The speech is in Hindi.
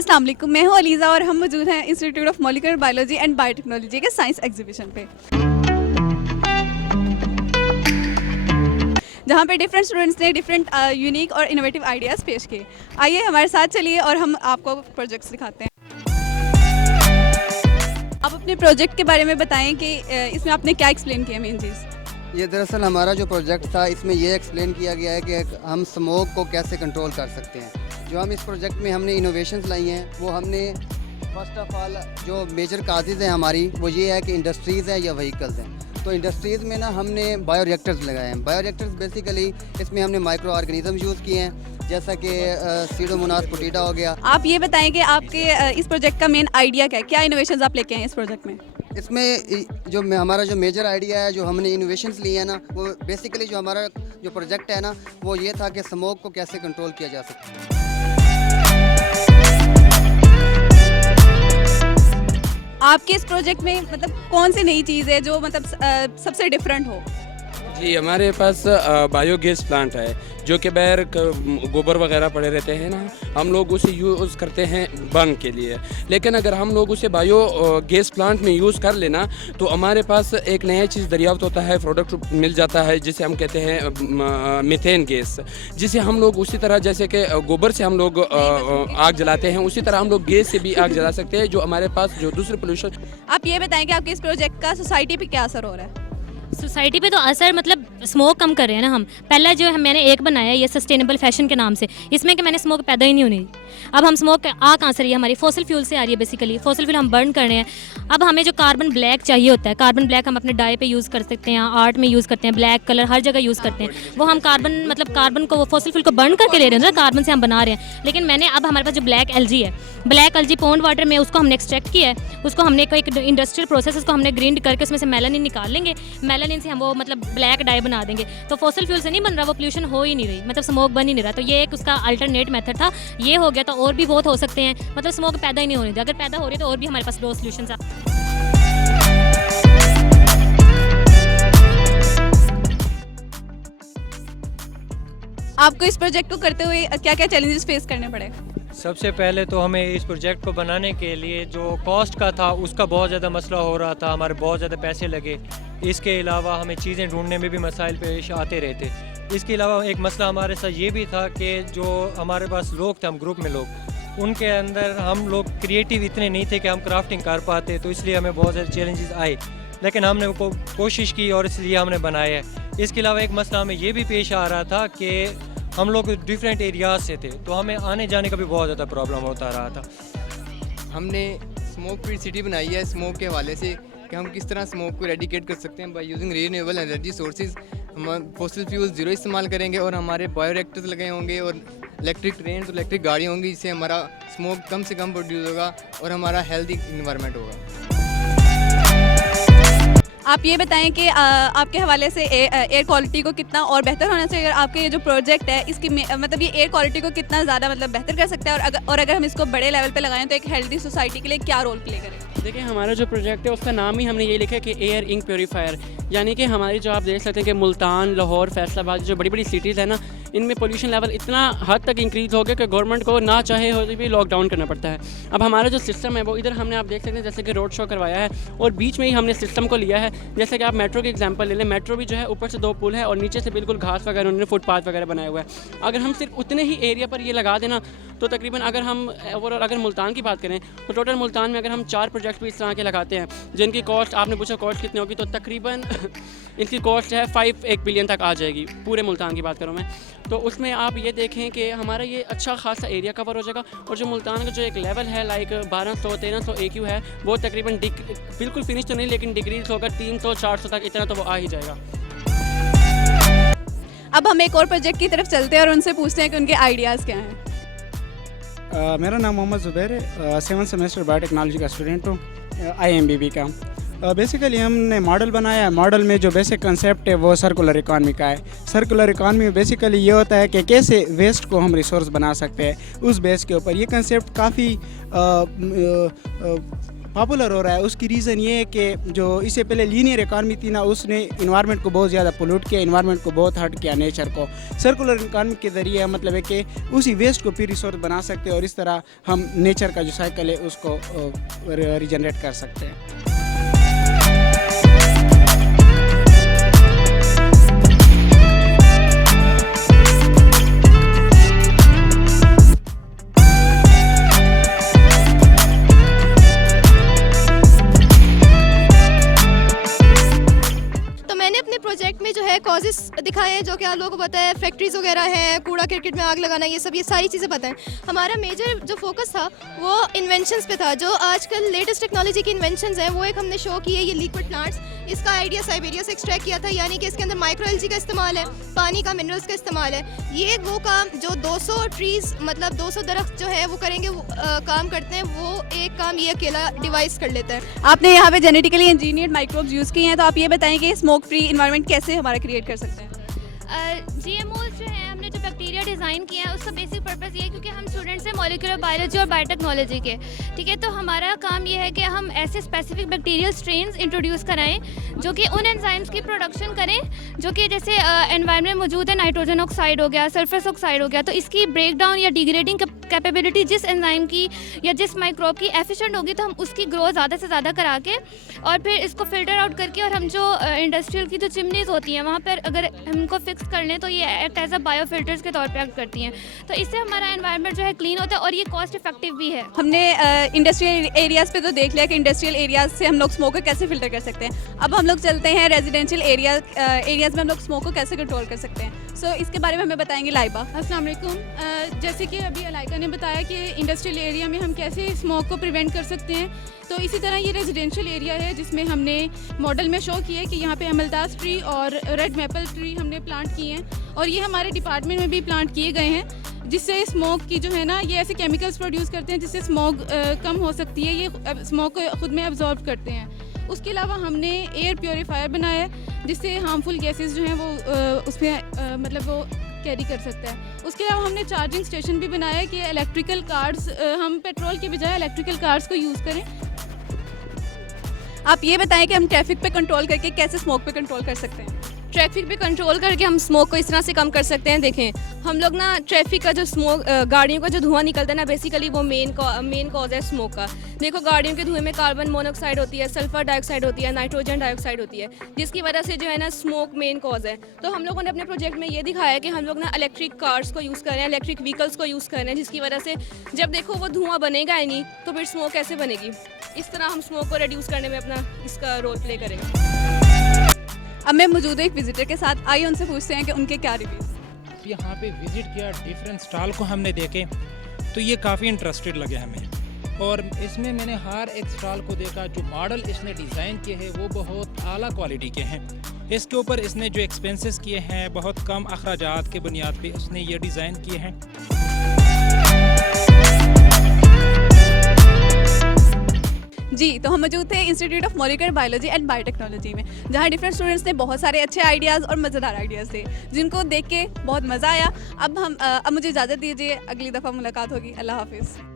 अस्सलाम वालेकुम, मैं हूँ अलीज़ा और हम मौजूद हैं institute of molecular biology and biotechnology के साइंस एग्जीबिशन पे, जहाँ पे डिफरेंट स्टूडेंट्स ने डिफरेंट यूनिक और इनोवेटिव आइडियाज़ पेश किए। आइए हमारे साथ चलिए और हम आपको प्रोजेक्ट्स दिखाते हैं। आप अपने प्रोजेक्ट के बारे में बताएं कि इसमें आपने क्या एक्सप्लेन किया मेन चीज़। ये दरअसल हमारा जो प्रोजेक्ट था इसमें ये एक्सप्लेन किया गया है कि हम स्मोक को कैसे कंट्रोल कर सकते हैं। जो हम इस प्रोजेक्ट में हमने इनोवेशंस लाई हैं वो हमने फर्स्ट ऑफ ऑल जो मेजर काजेज़ हैं हमारी वो ये है कि इंडस्ट्रीज़ हैं या व्हीकल्स हैं। तो इंडस्ट्रीज़ में ना हमने बायोरिएक्टर्स लगाए हैं। बायोरिएक्टर्स बेसिकली इसमें हमने माइक्रो ऑर्गेनिज्म यूज़ किए हैं, जैसा कि सीडोमोनास पोटैटा हो गया। आप ये बताएं कि आपके इस प्रोजेक्ट का मेन आइडिया क्या है, क्या इनोवेशंस आप लेके आए हैं इस प्रोजेक्ट में। इसमें जो हमारा जो मेजर आइडिया है, जो हमने इनोवेशंस लिए हैं ना, वो बेसिकली जो हमारा जो प्रोजेक्ट है ना वो ये था कि स्मोक को कैसे कंट्रोल किया जा सकता है। आपके इस प्रोजेक्ट में मतलब कौन सी नई चीज़ है जो मतलब सबसे डिफरेंट हो। जी, हमारे पास बायोगैस प्लांट है जो कि बाहर गोबर वगैरह पड़े रहते हैं ना, हम लोग उसे यूज़ करते हैं बर्न के लिए। लेकिन अगर हम लोग उसे बायो गैस प्लांट में यूज़ कर लेना तो हमारे पास एक नया चीज़ दरियाफ्त होता है, प्रोडक्ट मिल जाता है जिसे हम कहते हैं मीथेन गैस, जिसे हम लोग उसी तरह जैसे कि गोबर से हम लोग आग जलाते हैं उसी तरह हम लोग गैस से भी आग जला सकते हैं, जो हमारे पास जो दूसरे पोल्यूशन। आप ये बताएं कि आपके इस प्रोजेक्ट का सोसाइटी पे क्या असर हो रहा है। सोसाइटी पे तो असर मतलब स्मोक कम कर रहे हैं ना हम। पहला जो है मैंने एक बनाया ये सस्टेनेबल फैशन के नाम से, इसमें कि मैंने स्मोक पैदा ही नहीं होनी। अब हम स्मोक आ कहाँ से रही है, हमारी फॉसिल फ्यूल से आ रही है। बेसिकली फॉसिल फ्यूल हम बर्न कर रहे हैं। अब हमें जो कार्बन ब्लैक चाहिए होता है, कार्बन ब्लैक हम अपने डाई पे यूज़ कर सकते हैं, आर्ट में यूज़ करते हैं, ब्लैक कलर हर जगह यूज़ करते हैं। वो हम कार्बन मतलब कार्बन को वो फॉसिल फ्यूल को बर्न करके ले रहे हैं ना, कार्बन से हम बना रहे हैं। लेकिन मैंने अब हमारे पास जो ब्लैक एलजी है, ब्लैक एलजी पॉन्ड वाटर में उसको हमने एक्सट्रैक्ट किया है। उसको हमने एक इंडस्ट्रियल प्रोसेस उसको हमने ग्राइंड करके उसमें से मेलानिन निकाल लेंगे। मेलानिन से हम वो मतलब ब्लैक डाई बना देंगे। तो फॉसिल फ्यूल से नहीं बन रहा, वो पोल्यूशन हो ही नहीं रही, मतलब स्मोक बन ही नहीं रहा। तो ये एक उसका अल्टरनेट मेथड था। ये हो गया तो और भी बहुत हो सकते हैं, मतलब स्मोक पैदा ही नहीं होने दिया। अगर पैदा हो रही है तो और भी हमारे पास दो सोल्यूशन। आपको इस प्रोजेक्ट को करते हुए क्या क्या चैलेंजेस फेस करने पड़े। सबसे पहले तो हमें इस प्रोजेक्ट को बनाने के लिए जो कॉस्ट का था उसका बहुत ज़्यादा मसला हो रहा था, हमारे बहुत ज़्यादा पैसे लगे। इसके अलावा हमें चीज़ें ढूंढने में भी मसाइल पेश आते रहते। इसके अलावा एक मसला हमारे साथ ये भी था कि जो हमारे पास लोग थे, हम ग्रुप में लोग, उनके अंदर हम लोग क्रिएटिव इतने नहीं थे कि हम क्राफ्टिंग कर पाते, तो इसलिए हमें बहुत ज़्यादा चैलेंजेस आए। लेकिन हमने वो कोशिश की और इसलिए हमने बनाया है। इसके अलावा एक मसला हमें ये भी पेश आ रहा था कि हम लोग डिफरेंट एरियाज से थे, तो हमें आने जाने का भी बहुत ज़्यादा प्रॉब्लम होता रहा था। हमने स्मोक फ्री सिटी बनाई है स्मोक के हवाले से कि हम किस तरह स्मोक को रेडिकेट कर सकते हैं by using renewable energy sources. हम फॉसिल फ्यूल ज़ीरो इस्तेमाल करेंगे और हमारे बायोरिएक्टर्स लगे होंगे और इलेक्ट्रिक ट्रेन और इलेक्ट्रिक गाड़ी होंगी, जिससे हमारा स्मोक कम से कम प्रोड्यूस होगा और हमारा हेल्दी इन्वायरमेंट होगा। आप ये बताएं कि आपके हवाले से एयर क्वालिटी को कितना और बेहतर होना चाहिए। अगर आपके ये जो प्रोजेक्ट है इसकी मतलब ये एयर क्वालिटी को कितना ज़्यादा मतलब बेहतर कर सकता है, और अगर हम इसको बड़े लेवल पे लगाएं तो एक हेल्दी सोसाइटी के लिए क्या रोल प्ले करेगा। देखिए, हमारा जो प्रोजेक्ट है उसका नाम ही हमने ये लिखा है कि एयर इंक प्योरीफायर, यानी कि हमारी जो आप देख सकते हैं कि मुल्तान, लाहौर, फैसलाबाद जो बड़ी बड़ी सिटीज़ है ना, इनमें पोल्यूशन लेवल इतना हद तक इंक्रीज़ हो गया कि गवर्नमेंट को ना चाहे हो भी लॉकडाउन करना पड़ता है। अब हमारा जो सिस्टम है वो इधर हमने आप देख सकते हैं जैसे कि रोड शो करवाया है और बीच में ही हमने सिस्टम को लिया है। जैसे कि आप मेट्रो की एग्जांपल ले लें, मेट्रो भी जो है ऊपर से 2 पुल है और नीचे से बिल्कुल घास वगैरह उन्होंने फुटपाथ वगैरह बनाया हुआ है। अगर हम सिर्फ उतने ही एरिया पर ये लगा देना तो तकरीबन अगर हम ओवरऑल अगर मुल्तान की बात करें तो टोटल मुल्तान में अगर हम 4 प्रोजेक्ट भी इस तरह के लगाते हैं जिनकी कॉस्ट, आपने पूछा कॉस्ट कितनी होगी, तो तकरीबन इनकी कॉस्ट है 5 बिलियन तक आ जाएगी। पूरे मुल्तान की बात करूँ मैं, तो उसमें आप ये देखें कि हमारा ये अच्छा खासा एरिया कवर हो जाएगा। और जो मुल्तान का जो एक लेवल है लाइक 1200-1300 AQ है, वो तकरीबन बिल्कुल फिनिश तो नहीं लेकिन डिग्रीज होकर 300-400 तक इतना तो वो आ ही जाएगा। अब हम एक और प्रोजेक्ट की तरफ चलते हैं और उनसे पूछते हैं कि उनके आइडियाज़ क्या हैं। मेरा नाम मोहम्मद ज़ुबैर है, 7th सेमेस्टर बायोटेक्नोलॉजी का स्टूडेंट हूँ, IMBB का। बेसिकली हमने मॉडल बनाया है। मॉडल में जो बेसिक कंसेप्ट है वो सर्कुलर इकॉनमी का है। सर्कुलर इकॉनमी में बेसिकली ये होता है कि कैसे वेस्ट को हम रिसोर्स बना सकते हैं। उस बेस के ऊपर ये कंसेप्ट काफ़ी पॉपुलर हो रहा है, उसकी रीज़न ये है कि जो इससे पहले लीनियर इकॉनमी थी ना, उसने इन्वायरमेंट को बहुत ज़्यादा पोल्यूट किया, इन्वायरमेंट को बहुत हर्ट किया नेचर को। सर्कुलर इकॉनमी के ज़रिए मतलब है कि उसी वेस्ट को फिर रिसोर्स बना सकते हैं और इस तरह हम नेचर का जो साइकिल है उसको रिजनरेट कर सकते हैं। प्रोजेक्ट में जो है कॉजेस दिखाए हैं, जो कि आप लोगों को पता है, फैक्ट्रीज वगैरह हैं, कूड़ा क्रिकेट में आग लगाना, ये सारी चीज़ें पता है। हमारा मेजर जो फोकस था वो इन्वेंशंस पे था, जो आजकल लेटेस्ट टेक्नोलॉजी की इन्वेंशंस हैं वो एक हमने शो की है। ये लिक्विड प्लांट्स, इसका आइडिया साइबेरिया से एक्सट्रैक्ट किया था, यानी कि इसके अंदर माइक्रो एलजी का इस्तेमाल है, पानी का, मिनरल्स का इस्तेमाल है। ये वो काम जो 200 ट्रीज़ मतलब 200 दरख्त जो है वो करेंगे, वो काम करते हैं, वो एक काम ये अकेला डिवाइस कर लेता है। आपने यहाँ पे जेनेटिकली इंजीनियर्ड माइक्रोब्स यूज़ किए हैं, तो आप ये बताएं कि स्मोक फ्री इन्वायरमेंट कैसे हमारा क्रिएट कर सकते हैं? GMOs जो है, हमने जो बैक्टीरिया डिज़ाइन किया है उसका बेसिक पर्पस ये है क्योंकि हम स्टूडेंट्स हैं मॉलिक्यूलर बायोलॉजी और बायोटेक्नोलॉजी के, ठीक है। तो हमारा काम ये है कि हम ऐसे स्पेसिफिक बैक्टीरियल स्ट्रेन्स इंट्रोड्यूस कराएं जो कि उन एंजाइम्स की प्रोडक्शन करें जो कि जैसे एनवायरनमेंट में मौजूद है, नाइट्रोजन ऑक्साइड हो गया, सल्फरस ऑक्साइड हो गया, तो इसकी ब्रेक डाउन या डिग्रेडिंग कैपेबिलिटी जिस एंजाइम की या जिस माइक्रोब की एफिशिएंट होगी, तो हम उसकी ग्रोथ ज़्यादा से ज़्यादा करा के और फिर इसको फिल्टर आउट करके, और हम जो इंडस्ट्रियल की जो चिमनीज़ होती हैं वहाँ पर अगर हमको फिक्स कर लें तो ये act as a bio filters के तौर पे एक्ट करती हैं। तो इससे हमारा एनवायरनमेंट जो है क्लीन होता है और ये कॉस्ट इफेक्टिव भी है। हमने इंडस्ट्रियल एरियाज़ पे तो देख लिया कि इंडस्ट्रियल एरियाज़ से हम लोग स्मोक को कैसे फिल्टर कर सकते हैं। अब हम लोग चलते हैं रेजिडेंशियल एरियाज़ में हम लोग स्मोक को कैसे कंट्रोल कर सकते हैं। सो इसके बारे में हमें बताएंगे लाइबा। अस्सलाम वालेकुम। जैसे कि अभी अलाइका ने बताया कि इंडस्ट्रियल एरिया में हम कैसे स्मोक को प्रिवेंट कर सकते हैं, तो इसी तरह ये रेजिडेंशियल एरिया है जिसमें हमने मॉडल में शो किया है कि यहाँ पे अमलतास ट्री और रेड मैपल ट्री हमने प्लांट किए हैं, और ये हमारे डिपार्टमेंट में भी प्लांट किए गए हैं, जिससे स्मोक की जो है ना, ये ऐसे केमिकल्स प्रोड्यूस करते हैं जिससे स्मोक कम हो सकती है, ये स्मोक को खुद में अब्जॉर्ब करते हैं। उसके अलावा हमने एयर प्योरीफायर बनाया है जिससे हार्मफुल गैसेस जो हैं वो उसमें मतलब वो कैरी कर सकता है। उसके अलावा हमने चार्जिंग स्टेशन भी बनाया है कि इलेक्ट्रिकल कार्स, हम पेट्रोल के बजाय इलेक्ट्रिकल कार्स को यूज़ करें। आप ये बताएं कि हम ट्रैफिक पे कंट्रोल करके कैसे स्मोक पे कंट्रोल कर सकते हैं? ट्रैफिक पे कंट्रोल करके हम स्मोक को इस तरह से कम कर सकते हैं। देखें, हम लोग ना ट्रैफिक का जो स्मोक, गाड़ियों का जो धुआं निकलता है ना, बेसिकली वो मेन कॉज है स्मोक का। देखो, गाड़ियों के धुएं में कार्बन मोनोऑक्साइड होती है, सल्फर डाइऑक्साइड होती है, नाइट्रोजन डाइऑक्साइड होती है, जिसकी वजह से जो है ना स्मोक मेन कॉज है। तो हम लोगों ने अपने प्रोजेक्ट में ये दिखाया है कि हम लोग ना इलेक्ट्रिक कार्स को यूज़ कर रहे हैं, इलेक्ट्रिक व्हीकल्स को यूज़ कर रहे हैं, जिसकी वजह से जब देखो वो धुआं बनेगा ही नहीं, तो फिर स्मोक कैसे बनेगी। इस तरह हम स्मोक को रिड्यूस करने में अपना इसका रोल प्ले करेंगे। अब मैं मौजूद हूँ एक विजिटर के साथ, आइए उनसे पूछते हैं कि उनके क्या रिव्यूज़। यहाँ पे विज़िट किया, डिफरेंट स्टॉल को हमने देखे, तो ये काफ़ी इंटरेस्टेड लगे हमें, और इसमें मैंने हर एक स्टॉल को देखा, जो मॉडल इसने डिज़ाइन किए हैं वो बहुत आला क्वालिटी के हैं। इसके ऊपर इसने जो एक्सपेंसेस किए हैं, बहुत कम अखराजात के बुनियाद पे उसने ये डिज़ाइन किए हैं। जी, तो हम मौजूद थे institute of molecular biology and biotechnology में, जहाँ डिफरेंट स्टूडेंट्स ने बहुत सारे अच्छे आइडियाज़ और मज़ेदार आइडियाज़ थे, जिनको देख के बहुत मज़ा आया। अब मुझे इजाज़त दीजिए, अगली दफ़ा मुलाकात होगी। अल्लाह हाफिज़।